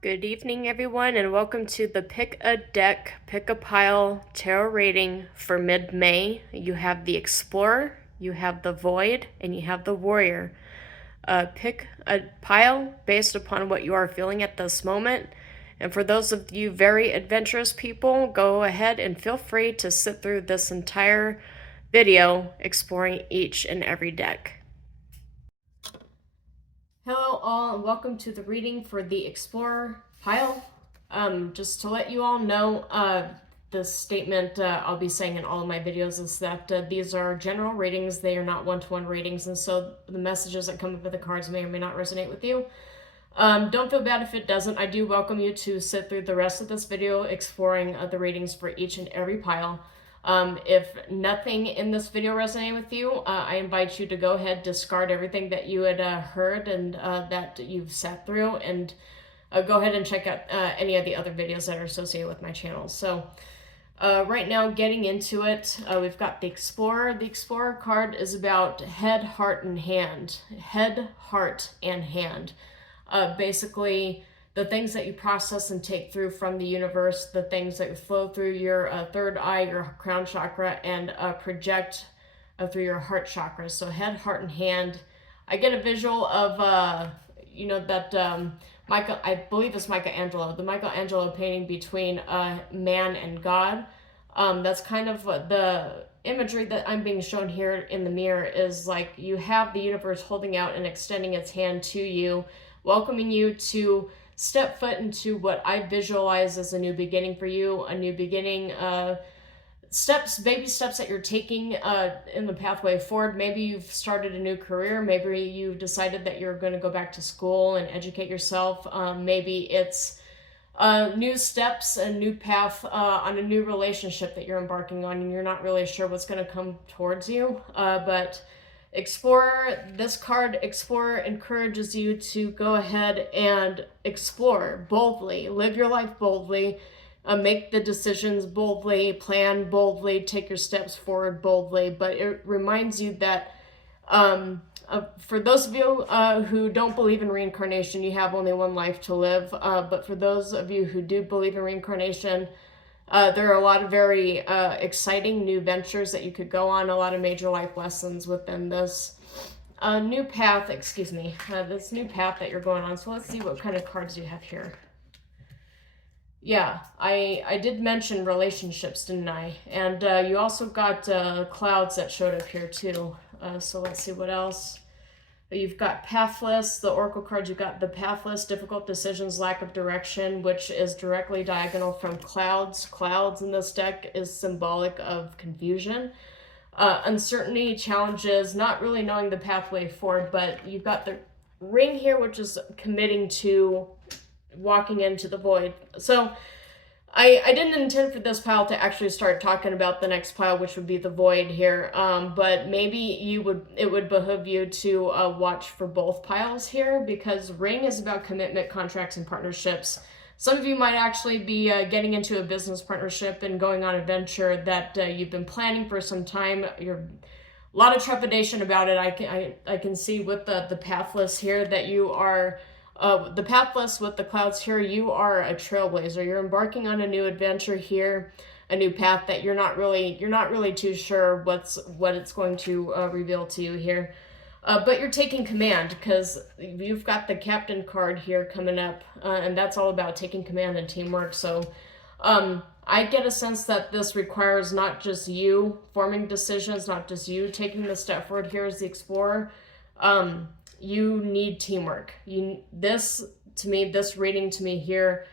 Good evening, everyone, and welcome to the Pick a Deck, Pick a Pile tarot reading for mid-May. You have the Explorer, you have the Void, and you have the Warrior. Pick a pile based upon what you are feeling at this moment. And for those of you very adventurous people, go ahead and feel free to sit through this entire video exploring each and every deck. Hello all, and welcome to the reading for the Explorer pile. Just to let you all know, the statement I'll be saying in all of my videos is that these are general readings. They are not one-to-one readings, and so the messages that come up with the cards may or may not resonate with you. Don't feel bad if it doesn't. I do welcome you to sit through the rest of this video exploring the readings for each and every pile. If nothing in this video resonated with you, I invite you to go ahead, discard everything that you had heard and that you've sat through, and go ahead and check out any of the other videos that are associated with my channel. So right now, getting into it, we've got the Explorer. The Explorer card is about head, heart, and hand. Head, heart, and hand. Basically, the things that you process and take through from the universe, the things that flow through your third eye, your crown chakra, and project through your heart chakra. So head, heart, and hand. I get a visual of, that I believe it's Michelangelo, the Michelangelo painting between man and God. That's kind of the imagery that I'm being shown here in the mirror is like you have the universe holding out and extending its hand to you, welcoming you to step foot into what I visualize as a new beginning for you, a new beginning, baby steps that you're taking in the pathway forward. Maybe you've started a new career. Maybe you've decided that you're going to go back to school and educate yourself. Maybe it's new steps, a new path on a new relationship that you're embarking on, and you're not really sure what's going to come towards you. But Explorer, this card, Explorer, encourages you to go ahead and explore boldly, live your life boldly, make the decisions boldly, plan boldly, take your steps forward boldly. But it reminds you that for those of you who don't believe in reincarnation, you have only one life to live. But for those of you who do believe in reincarnation, there are a lot of very exciting new ventures that you could go on, a lot of major life lessons within this new path, this new path that you're going on. So let's see what kind of cards you have here. Yeah, I did mention relationships, didn't I? And you also got clouds that showed up here too. So let's see what else. You've got Pathless, the Oracle cards. You've got the Pathless, difficult decisions, lack of direction, which is directly diagonal from Clouds. Clouds in this deck is symbolic of confusion, uncertainty, challenges, not really knowing the pathway forward. But you've got the Ring here, which is committing to walking into the void. So I didn't intend for this pile to actually start talking about the next pile, which would be the Void here, but maybe it would behoove you to watch for both piles here, because Ring is about commitment, contracts, and partnerships. Some of you might actually be getting into a business partnership and going on a venture that you've been planning for some time. You're a lot of trepidation about it. I can see with the Pathless here that you are the Pathless with the Clouds here, you are a trailblazer. You're embarking on a new adventure here, a new path that you're not really too sure what it's going to reveal to you here. But you're taking command because you've got the Captain card here coming up, and that's all about taking command and teamwork. So I get a sense that this requires not just you forming decisions, not just you taking the step forward here as the Explorer. You need teamwork. This reading to me here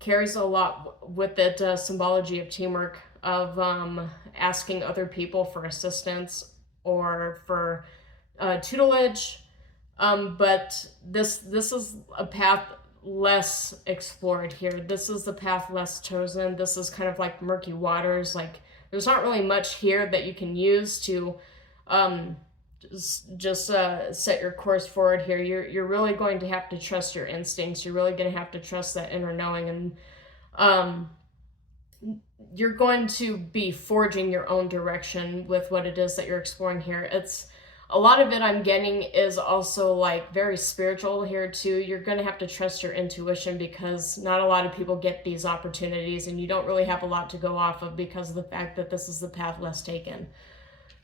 carries a lot with it, symbology of teamwork, of asking other people for assistance or for tutelage. But this is a path less explored here. This is the path less chosen. This is kind of like murky waters. Like there's not really much here that you can use to just set your course forward here. You're really going to have to trust your instincts. You're really going to have to trust that inner knowing, and you're going to be forging your own direction with what it is that you're exploring here. It's A lot of it I'm getting is also like very spiritual here too. You're going to have to trust your intuition because not a lot of people get these opportunities, and you don't really have a lot to go off of because of the fact that this is the path less taken.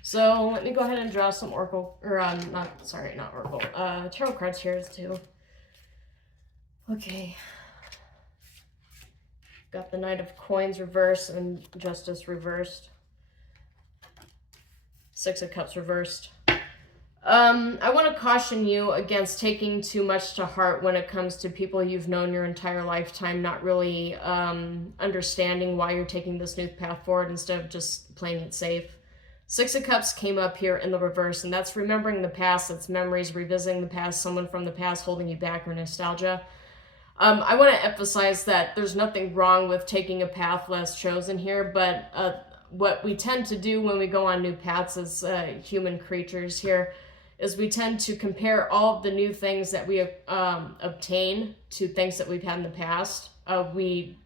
So let me go ahead and draw some oracle, or not oracle, tarot cards here too. Okay. Got the Knight of Coins reversed and Justice reversed. Six of Cups reversed. I want to caution you against taking too much to heart when it comes to people you've known your entire lifetime, not really understanding why you're taking this new path forward instead of just playing it safe. Six of Cups came up here in the reverse, and that's remembering the past. That's memories, revisiting the past, someone from the past holding you back, or nostalgia. I want to emphasize that there's nothing wrong with taking a path less chosen here, but what we tend to do when we go on new paths as human creatures here is we tend to compare all of the new things that we obtain to things that we've had in the past. We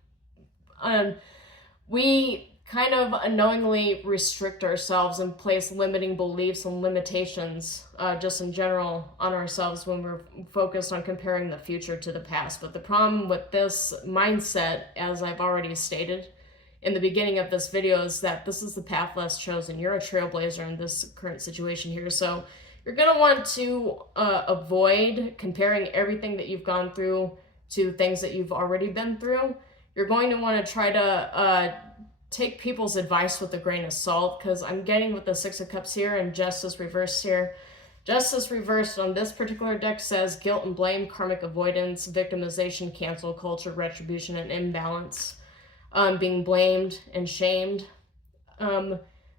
kind of unknowingly restrict ourselves and place limiting beliefs and limitations just in general on ourselves when we're focused on comparing the future to the past. But the problem with this mindset, as I've already stated in the beginning of this video, is that this is the path less chosen. You're a trailblazer in this current situation here. So you're going to want to avoid comparing everything that you've gone through to things that you've already been through. You're going to want to try to take people's advice with a grain of salt, because I'm getting with the Six of Cups here and Justice reversed here. Justice reversed on this particular deck says guilt and blame, karmic avoidance, victimization, cancel culture, retribution, and imbalance. Being blamed and shamed.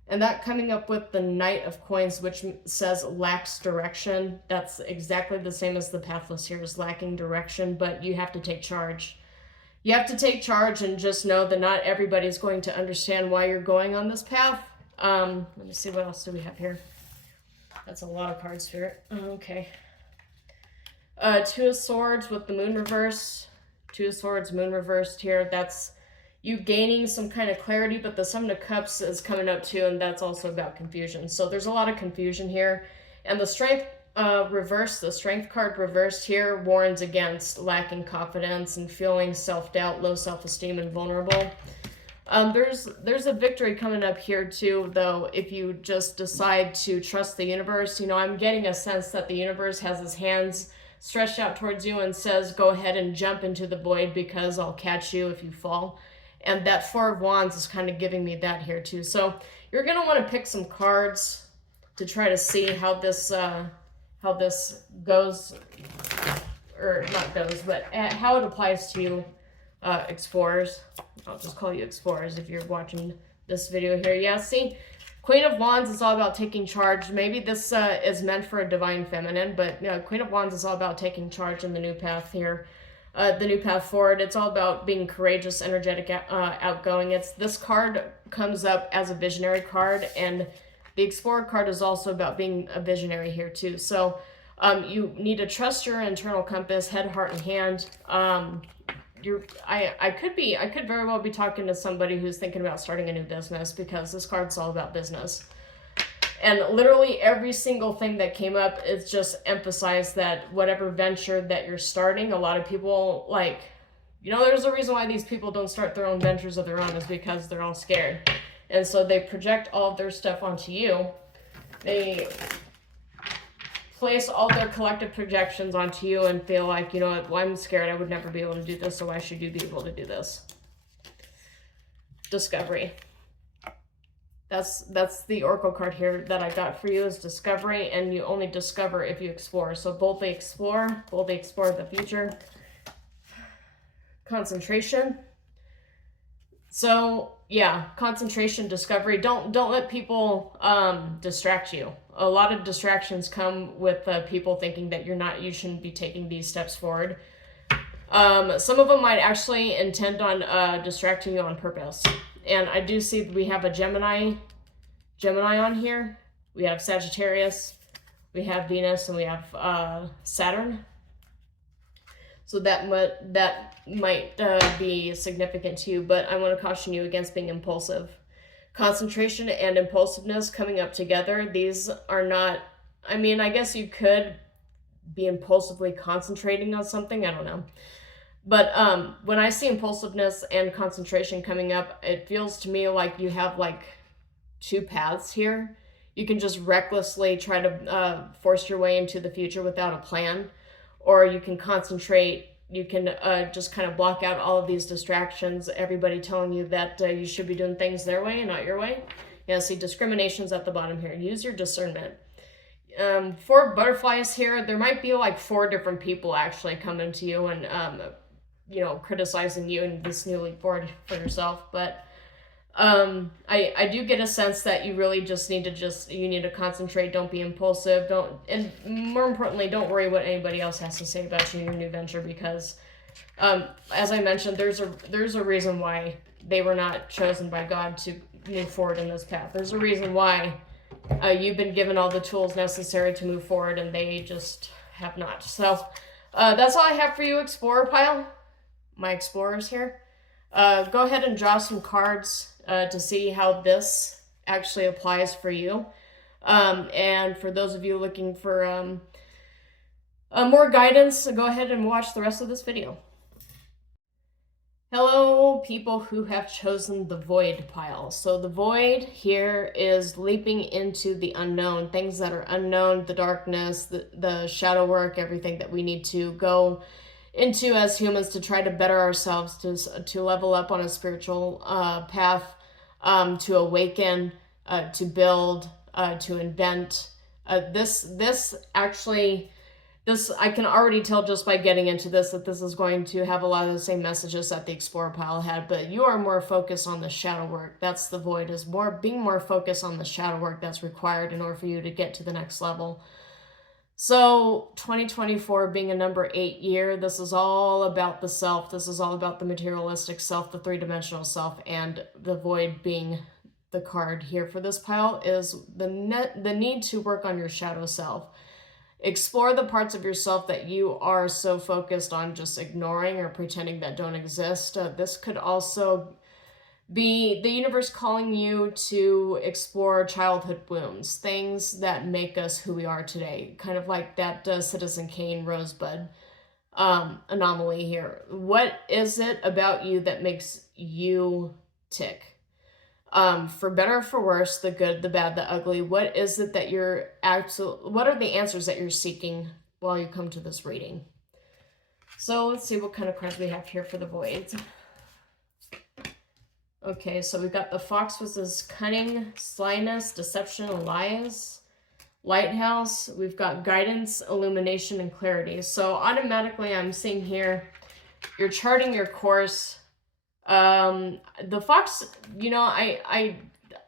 And that coming up with the Knight of Coins, which says lacks direction. That's exactly the same as the pathless here, is lacking direction, but you have to take charge. You have to take charge and just know that not everybody's going to understand why you're going on this path. Let me see, what else do we have here? That's a lot of cards, Spirit. Okay. Two of Swords with the Moon reversed. Two of Swords, Moon reversed here. That's you gaining some kind of clarity, but the Seven of Cups is coming up too, and that's also about confusion. So there's a lot of confusion here. And the Strength reversed, the Strength card reversed here warns against lacking confidence and feeling self-doubt, low self-esteem, and vulnerable. There's a victory coming up here too, though, if you just decide to trust the universe. You know, I'm getting a sense that the universe has its hands stretched out towards you and says, go ahead and jump into the void because I'll catch you if you fall. And that Four of Wands is kind of giving me that here too. So you're going to want to pick some cards to try to see how this goes, or not goes, but how it applies to you, explorers. I'll just call you explorers if you're watching this video here. Yeah, see, Queen of Wands is all about taking charge. Maybe this is meant for a divine feminine, but you know, Queen of Wands is all about taking charge in the new path here. The new path forward. It's all about being courageous, energetic, outgoing. This card comes up as a visionary card, and the Explorer card is also about being a visionary here too. So you need to trust your internal compass, head, heart, and hand. I could very well be talking to somebody who's thinking about starting a new business, because this card's all about business. And literally every single thing that came up is just emphasized that whatever venture that you're starting, a lot of people, like, you know, there's a reason why these people don't start their own ventures of their own, is because they're all scared. And so they project all of their stuff onto you. They place all their collective projections onto you and feel like, you know what, well, I'm scared, I would never be able to do this, so why should you be able to do this? Discovery. That's the Oracle card here that I got for you, is discovery, and you only discover if you explore. So boldly explore the future. Concentration. So yeah, concentration, discovery. Don't let people distract you. A lot of distractions come with people thinking that you shouldn't be taking these steps forward. Some of them might actually intend on distracting you on purpose. And I do see we have a Gemini on here. We have Sagittarius, we have Venus, and we have Saturn. So that might be significant to you, but I want to caution you against being impulsive. Concentration and impulsiveness coming up together. These are not I mean, I guess you could be impulsively concentrating on something. I don't know. But when I see impulsiveness and concentration coming up, it feels to me like you have like two paths here. You can just recklessly try to force your way into the future without a plan, or you can concentrate. You can just kind of block out all of these distractions, everybody telling you that you should be doing things their way and not your way. Yeah, see, discrimination's at the bottom here. Use your discernment. For butterflies here, there might be like 4 different people actually coming to you and criticizing you in this new leap forward for yourself. But I do get a sense that you really just need to concentrate. Don't be impulsive. And more importantly, don't worry what anybody else has to say about you in your new venture, because as I mentioned, there's a reason why they were not chosen by God to move forward in this path. There's a reason why you've been given all the tools necessary to move forward, and they just have not. So that's all I have for you, Explorer Pile. My explorers here. Go ahead and draw some cards to see how this actually applies for you. And for those of you looking for more guidance, go ahead and watch the rest of this video. Hello, people who have chosen the Void pile. So the Void here is leaping into the unknown, things that are unknown, the darkness, the shadow work, everything that we need to go into as humans to try to better ourselves, to level up on a spiritual path, to awaken, to build, to invent. This I can already tell just by getting into this that this is going to have a lot of the same messages that the Explorer pile had, but you are more focused on the shadow work. That's the Void, is being more focused on the shadow work that's required in order for you to get to the next level. So 2024 being a number 8 year, this is all about the self. This is all about the materialistic self, the 3-dimensional self, and the Void being the card here for this pile is the need to work on your shadow self. Explore the parts of yourself that you are so focused on just ignoring or pretending that don't exist. This could also be the universe calling you to explore childhood wounds, things that make us who we are today, kind of like that Citizen Kane Rosebud anomaly here. What is it about you that makes you tick? For better or for worse, the good, the bad, the ugly, what is it that what are the answers that you're seeking while you come to this reading? So let's see what kind of cards we have here for the Voids. Okay, so we've got the Fox with his cunning, slyness, deception, and lies. Lighthouse, we've got guidance, illumination, and clarity. So automatically I'm seeing here, you're charting your course. The Fox, I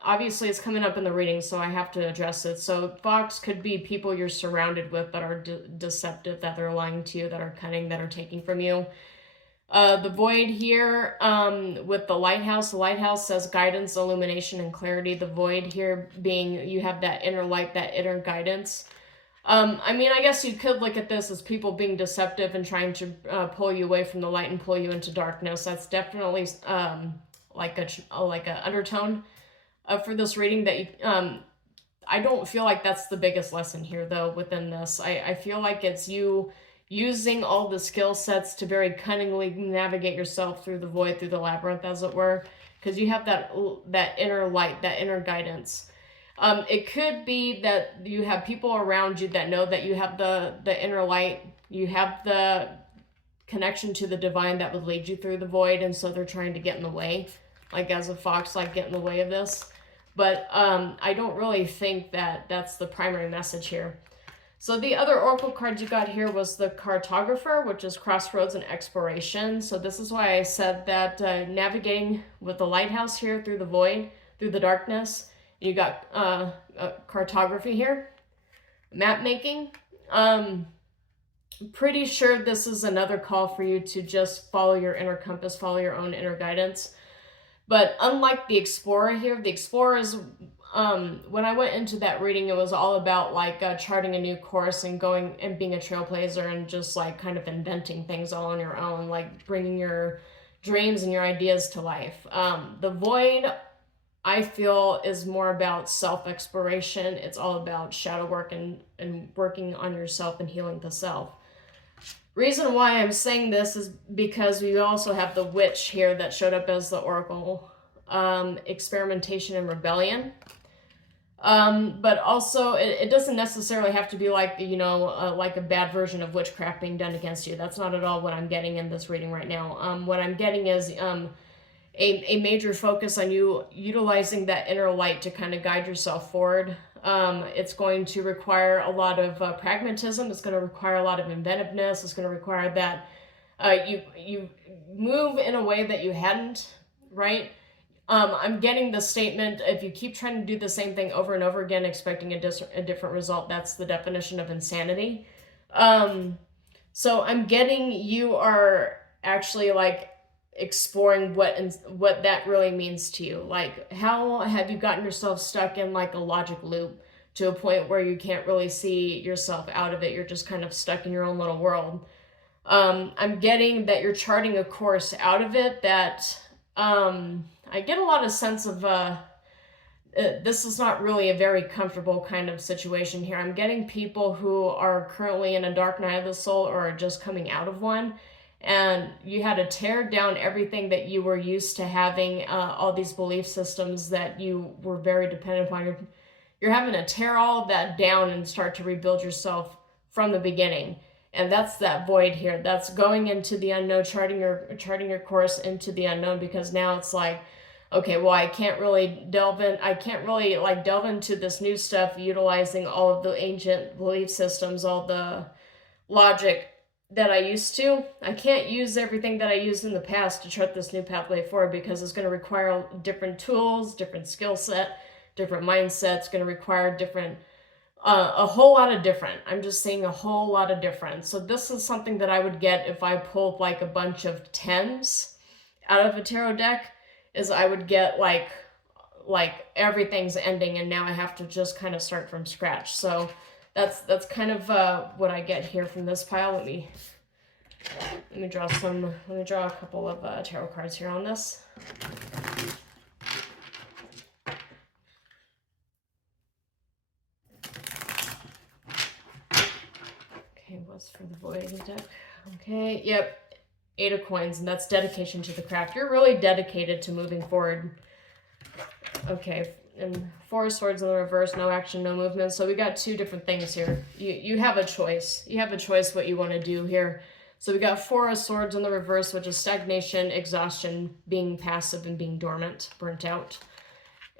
obviously it's coming up in the reading, so I have to address it. So Fox could be people you're surrounded with that are deceptive, that are lying to you, that are cunning, that are taking from you. The Void here, with the Lighthouse says guidance, illumination, and clarity. The Void here being, you have that inner light, that inner guidance. I mean, I guess you could look at this as people being deceptive and trying to pull you away from the light and pull you into darkness. That's definitely like a undertone for this reading that you, I don't feel like that's the biggest lesson here though within this. I feel like it's you using all the skill sets to very cunningly navigate yourself through the void, through the labyrinth, as it were, because you have that inner light, that inner guidance. It could be that you have people around you that know that you have the inner light, you have the connection to the divine that would lead you through the void, and so they're trying to get in the way, like as a fox, like get in the way of this. But I don't really think that that's the primary message here. So the other oracle card you got here was the Cartographer, which is crossroads and exploration. So this is why I said that navigating with the lighthouse here through the void, through the darkness. You got cartography here, map making. Pretty sure this is another call for you to just follow your inner compass, follow your own inner guidance. But unlike the Explorer here, the Explorer is, when I went into that reading, it was all about like charting a new course and going and being a trailblazer and just like kind of inventing things all on your own, like bringing your dreams and your ideas to life. The Void, I feel is more about self-exploration. It's all about shadow work and working on yourself and healing the self. Reason why I'm saying this is because we also have the witch here that showed up as the oracle. Experimentation and rebellion. But also, it doesn't necessarily have to be like, you know, like a bad version of witchcraft being done against you. That's not at all what I'm getting in this reading right now. What I'm getting is a major focus on you utilizing that inner light to kind of guide yourself forward. It's going to require a lot of pragmatism. It's going to require a lot of inventiveness. It's going to require that you move in a way that you hadn't, right? I'm getting the statement, if you keep trying to do the same thing over and over again, expecting a different result, that's the definition of insanity. So I'm getting you are actually like exploring what that really means to you. Like, how have you gotten yourself stuck in like a logic loop to a point where you can't really see yourself out of it? You're just kind of stuck in your own little world. I'm getting that you're charting a course out of it that, I get a lot of sense of, this is not really a very comfortable kind of situation here. I'm getting people who are currently in a dark night of the soul or are just coming out of one. And you had to tear down everything that you were used to having, all these belief systems that you were very dependent upon. You're having to tear all of that down and start to rebuild yourself from the beginning. And that's that void here. That's going into the unknown, charting your course into the unknown, because now it's like, okay, well, I can't really delve into this new stuff utilizing all of the ancient belief systems, all the logic that I used to. I can't use everything that I used in the past to chart this new pathway forward, because it's going to require different tools, different skill set, different mindsets. It's going to require different, a whole lot of different. I'm just saying a whole lot of different. So this is something that I would get if I pulled like a bunch of 10s out of a tarot deck, is I would get like everything's ending and now I have to just kind of start from scratch. So that's kind of what I get here from this pile. Let me draw a couple of tarot cards here on this. Okay, what's for the void deck? Okay, yep. 8 of Coins, and that's dedication to the craft. You're really dedicated to moving forward. Okay, and 4 of Swords in the reverse, no action, no movement. So we got 2 different things here. You have a choice. You have a choice what you want to do here. So we got 4 of Swords in the reverse, which is stagnation, exhaustion, being passive and being dormant, burnt out.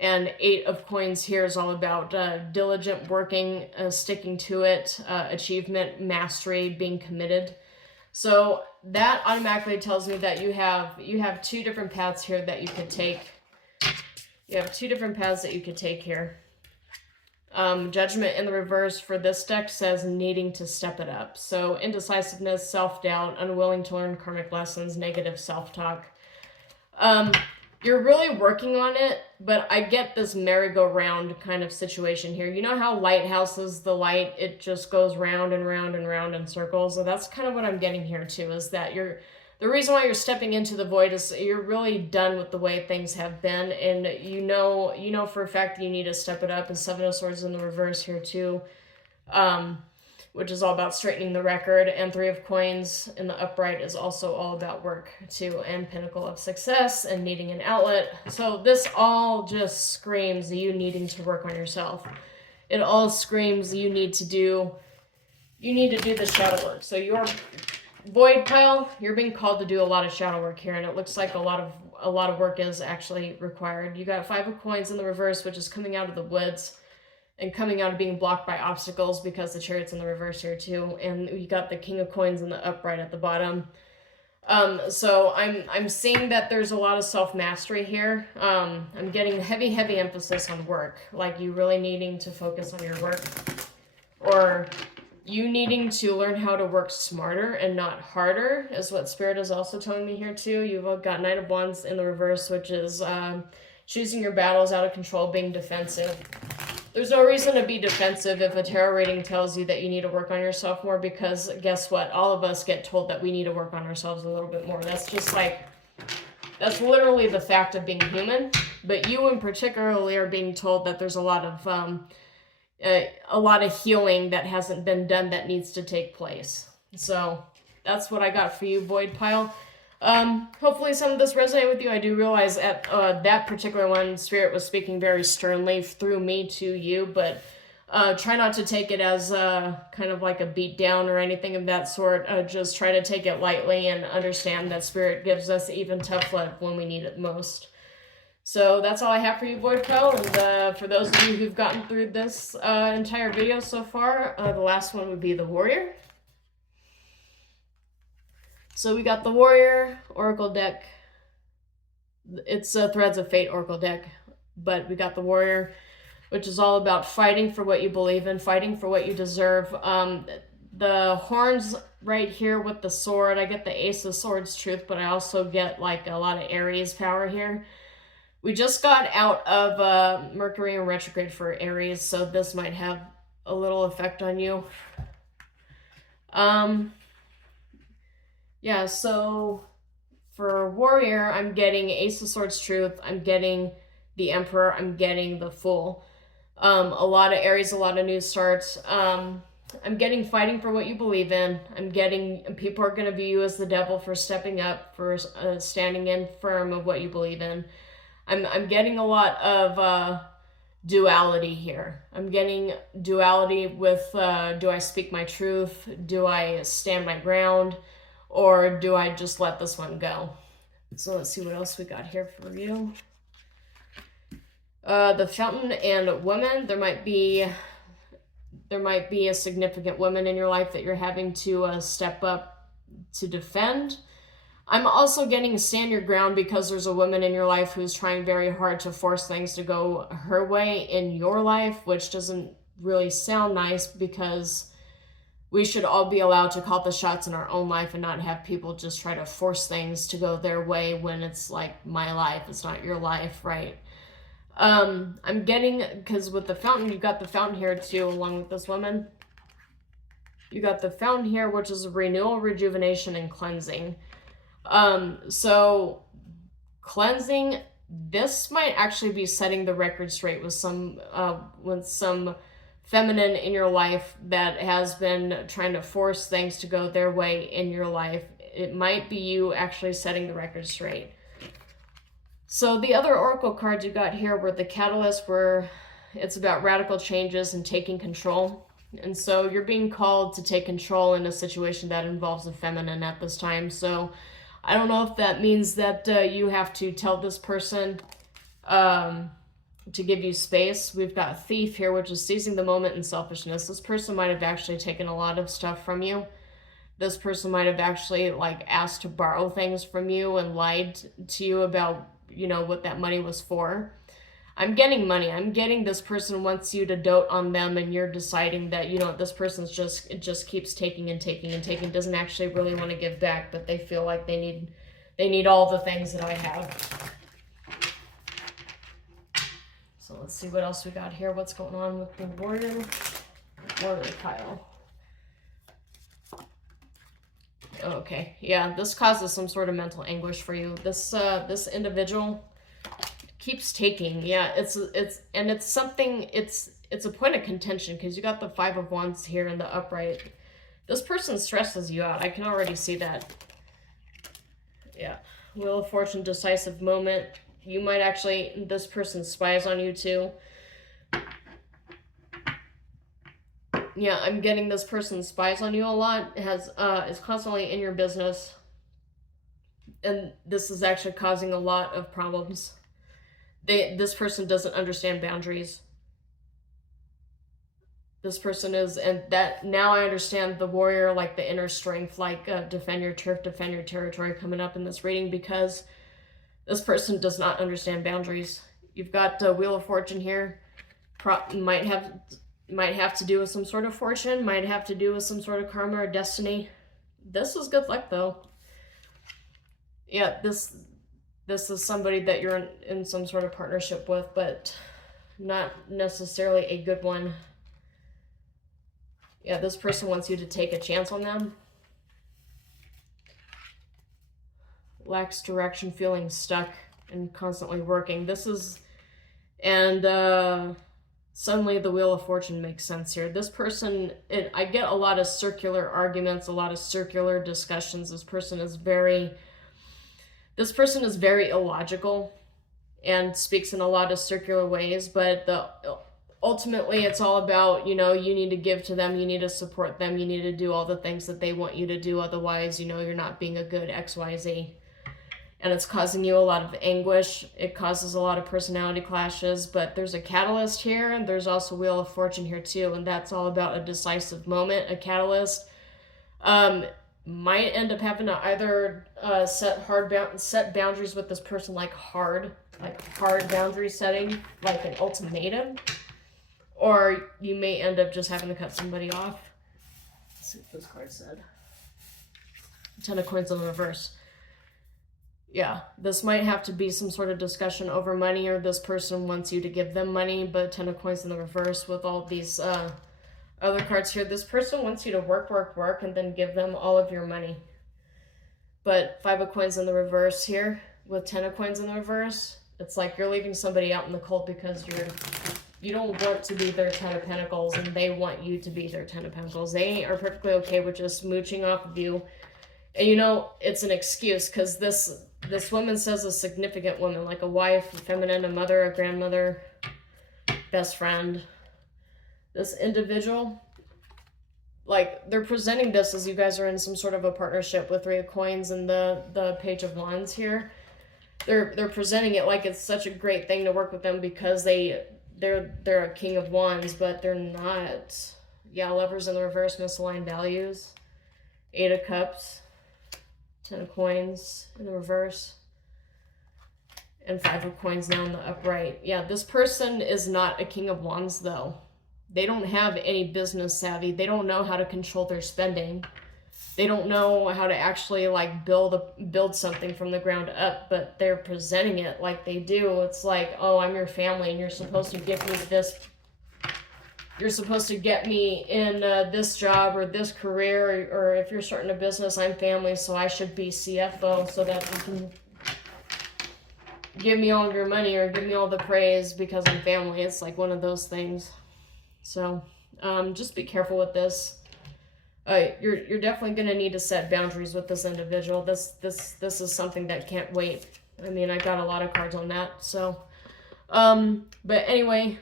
And 8 of Coins here is all about diligent working, sticking to it, achievement, mastery, being committed. So that automatically tells me that you have 2 different paths here that you could take. You have 2 different paths that you could take here. Judgment in the reverse for this deck says needing to step it up. So indecisiveness, self-doubt, unwilling to learn karmic lessons, negative self-talk. You're really working on it, but I get this merry-go-round kind of situation here. You know how lighthouses, the light, it just goes round and round and round in circles? So that's kind of what I'm getting here too, is that the reason why you're stepping into the void is you're really done with the way things have been, and you know for a fact that you need to step it up. And 7 of Swords in the reverse here too, which is all about straightening the record. And 3 of Coins in the upright is also all about work too, and Pinnacle of Success and needing an outlet. So this all just screams you needing to work on yourself. It all screams you need to do the shadow work. So your void pile, you're being called to do a lot of shadow work here, and it looks like a lot of work is actually required. You got 5 of Coins in the reverse, which is coming out of the woods and coming out of being blocked by obstacles, because the Chariot's in the reverse here too. And you got the King of Coins in the upright at the bottom. So I'm seeing that there's a lot of self-mastery here. I'm getting heavy emphasis on work, like you really needing to focus on your work, or you needing to learn how to work smarter and not harder is what Spirit is also telling me here too. You've got Knight of Wands in the reverse, which is choosing your battles out of control, being defensive. There's no reason to be defensive if a tarot reading tells you that you need to work on yourself more, because guess what? All of us get told that we need to work on ourselves a little bit more. That's literally the fact of being human. but you in particularly are being told that there's a lot of healing that hasn't been done that needs to take place. So that's what I got for you, Void Pile. Hopefully some of this resonated with you. I do realize at that particular one, Spirit was speaking very sternly through me to you, but try not to take it as kind of like a beat down or anything of that sort. Just try to take it lightly and understand that Spirit gives us even tough love when we need it most. So that's all I have for you, Void Pile. And for those of you who've gotten through this entire video so far, the last one would be the Warrior. So we got the Warrior Oracle deck. It's a Threads of Fate Oracle deck, but we got the Warrior, which is all about fighting for what you believe in, fighting for what you deserve. The horns right here with the sword, I get the Ace of Swords truth, but I also get like a lot of Aries power here. We just got out of Mercury in retrograde for Aries, so this might have a little effect on you. Yeah, so for Warrior, I'm getting Ace of Swords truth, I'm getting the Emperor, I'm getting the Fool. A lot of Aries, a lot of new starts. I'm getting fighting for what you believe in. I'm getting people are going to view you as the devil for stepping up, for standing in firm of what you believe in. I'm getting a lot of duality here. I'm getting duality with do I speak my truth? Do I stand my ground? Or do I just let this one go? So let's see what else we got here for you. The Fountain and Woman. There might be a significant woman in your life that you're having to step up to defend. I'm also getting stand your ground because there's a woman in your life who's trying very hard to force things to go her way in your life, which doesn't really sound nice because we should all be allowed to call the shots in our own life and not have people just try to force things to go their way when it's like my life, it's not your life, right? I'm getting, because with the Fountain, you got the Fountain here too, along with this woman. You got the Fountain here, which is renewal, rejuvenation, and cleansing. So cleansing, this might actually be setting the record straight with some feminine in your life that has been trying to force things to go their way in your life. It might be you actually setting the record straight. So the other Oracle cards you got here were the Catalyst, where it's about radical changes and taking control. And so you're being called to take control in a situation that involves a feminine at this time. So I don't know if that means that you have to tell this person to give you space. We've got Thief here, which is seizing the moment and selfishness. This person might have actually taken a lot of stuff from you. This person might have actually like asked to borrow things from you and lied to you about, you know, what that money was for. I'm getting money. I'm getting this person wants you to dote on them, and you're deciding that, you know, this person's just keeps taking and taking and taking, doesn't actually really want to give back, but they feel like they need all the things that I have. So let's see what else we got here. What's going on with the Warrior pile? Okay, yeah, this causes some sort of mental anguish for you. This individual keeps taking. Yeah, it's a point of contention because you got the Five of Wands here in the upright. This person stresses you out. I can already see that. Yeah, Wheel of Fortune, decisive moment. You might actually, this person spies on you too. Yeah, I'm getting this person spies on you a lot. Is constantly in your business. And this is actually causing a lot of problems. This person doesn't understand boundaries. This person is, and that, now I understand the Warrior, like the inner strength, like defend your turf, defend your territory coming up in this reading, because this person does not understand boundaries. You've got Wheel of Fortune here. Might have to do with some sort of fortune, might have to do with some sort of karma or destiny. This is good luck though. Yeah, this is somebody that you're in some sort of partnership with, but not necessarily a good one. Yeah, this person wants you to take a chance on them. Lacks direction, feeling stuck. and constantly working. Suddenly the Wheel of Fortune makes sense here. This person, I get a lot of circular arguments, a lot of circular discussions. This person is very illogical and speaks in a lot of circular ways, but ultimately it's all about, you need to give to them, you need to support them, you need to do all the things that they want you to do, otherwise, you're not being a good XYZ. And it's causing you a lot of anguish. It causes a lot of personality clashes, but there's a catalyst here, and there's also Wheel of Fortune here too, and that's all about a decisive moment. A catalyst might end up having to either set boundaries with this person, like hard boundary setting, like an ultimatum, or you may end up just having to cut somebody off. Let's see what this card said. 10 of Coins in the reverse. Yeah, this might have to be some sort of discussion over money, or this person wants you to give them money, but 10 of Coins in the reverse with all these other cards here. This person wants you to work, and then give them all of your money. But 5 of Coins in the reverse here with 10 of Coins in the reverse. It's like you're leaving somebody out in the cold because you don't want to be their 10 of Pentacles, and they want you to be their 10 of Pentacles. They are perfectly okay with just mooching off of you. And it's an excuse, because this woman says a significant woman, like a wife, a feminine, a mother, a grandmother, best friend. This individual, like, they're presenting this as you guys are in some sort of a partnership with 3 of Coins and the Page of Wands here. They're presenting it like it's such a great thing to work with them because they're a King of Wands, but they're not. Yeah, Lovers in the reverse, misaligned values. 8 of Cups. 10 of Coins in the reverse, and 5 of Coins now in the upright. Yeah, this person is not a King of Wands, though. They don't have any business savvy. They don't know how to control their spending. They don't know how to actually, like, build something from the ground up, but they're presenting it like they do. It's like, oh, I'm your family, and you're supposed to give me this. You're supposed to get me in this job or this career, or if you're starting a business, I'm family, so I should be CFO so that you can give me all of your money or give me all the praise because I'm family. It's like one of those things. So just be careful with this. You're definitely going to need to set boundaries with this individual. This is something that can't wait. I mean, I got a lot of cards on that. So, but anyway,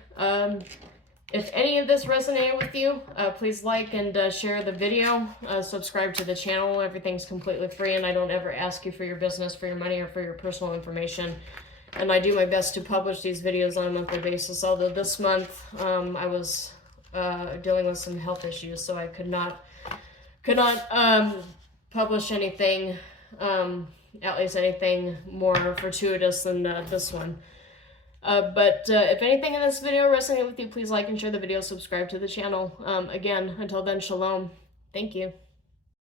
if any of this resonated with you, please like and share the video. Subscribe to the channel. Everything's completely free, and I don't ever ask you for your business, for your money, or for your personal information. And I do my best to publish these videos on a monthly basis, although this month I was dealing with some health issues, so I could not publish anything, at least anything more fortuitous than this one. But if anything in this video resonated with you, please like and share the video, subscribe to the channel. Again, until then, shalom. Thank you.